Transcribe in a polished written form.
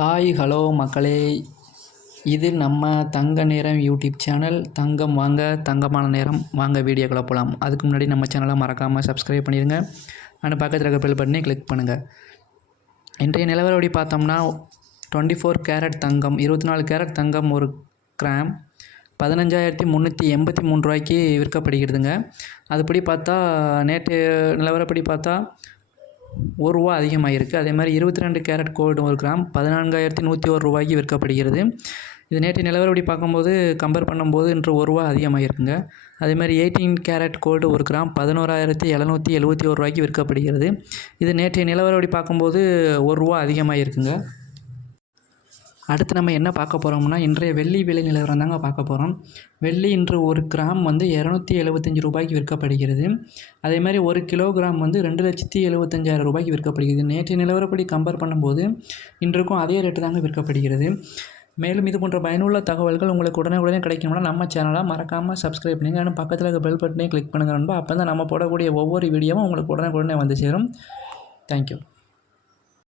Hi hello மக்களே, இது நம்ம தங்க நேரம் யூடியூப் சேனல். தங்கம் வாங்க, தங்கமான நேரம் வாங்க. வீடியோக்குள்ளே போகலாம். அதுக்கு முன்னாடி நம்ம சேனலை மறக்காமல் சப்ஸ்கிரைப் பண்ணிடுங்க. அண்ட் பக்கத்தில் இருக்க பெல் பட்டனை கிளிக் பண்ணுங்கள். இன்றைய நிலவரப்படி பார்த்தோம்னா 24 கேரட் தங்கம் 24 கேரட் தங்கம் ஒரு கிராம் 15,383 ரூபாய்க்கு விற்கப்படுகிறதுங்க. அதுபடி பார்த்தா நேற்று நிலவரப்படி பார்த்தா ரூபா அதிகமாக இருக்குது. அதே மாதிரி 22 கேரட் கோல்டு ஒரு கிராம் 14,101 ரூபாய்க்கு விற்கப்படுகிறது. இது நேற்று நிலவரப்படி பார்க்கும்போது கம்பேர் பண்ணும்போது இன்று ரூபா அதிகமாக இருக்குங்க. அதே மாதிரி 18 கேரட் கோல்டு ஒரு கிராம் 11,771 ரூபாய்க்கு விற்கப்படுகிறது. இது நேற்றைய நிலவரப்படி பார்க்கும்போது ரூபா அதிகமாக இருக்குங்க. அடுத்து நம்ம என்ன பார்க்க போகிறோம்னா இன்றைய வெள்ளி விலை நிலவரம் தாங்க பார்க்க போகிறோம். வெள்ளி இன்று ஒரு கிராம் 275 ரூபாய்க்கு விற்கப்படுகிறது. அதே மாதிரி ஒரு கிலோகிராம் 2,75,000 ரூபாய்க்கு விற்கப்படுகிறது. நேற்றைய நிலவரப்படி கம்பேர் பண்ணும்போது இன்றைக்கும் அதே ரேட்டு தாங்க விற்கப்படுகிறது. மேலும் இது போன்ற பயனுள்ள தகவல்கள் உங்களுக்கு உடனே கிடைக்கணும்னா நம்ம சேனலை மறக்காமல் சப்ஸ்கிரைப் பண்ணுங்கள். ஆனால் பக்கத்தில் இருக்க பெல் பட்டனையும் கிளிக் பண்ணுங்கள் நண்பா. அப்போ தான் நம்ம போடக்கூடிய ஒவ்வொரு வீடியோவும் உங்களுக்கு உடனே வந்து சேரும். தேங்க்யூ.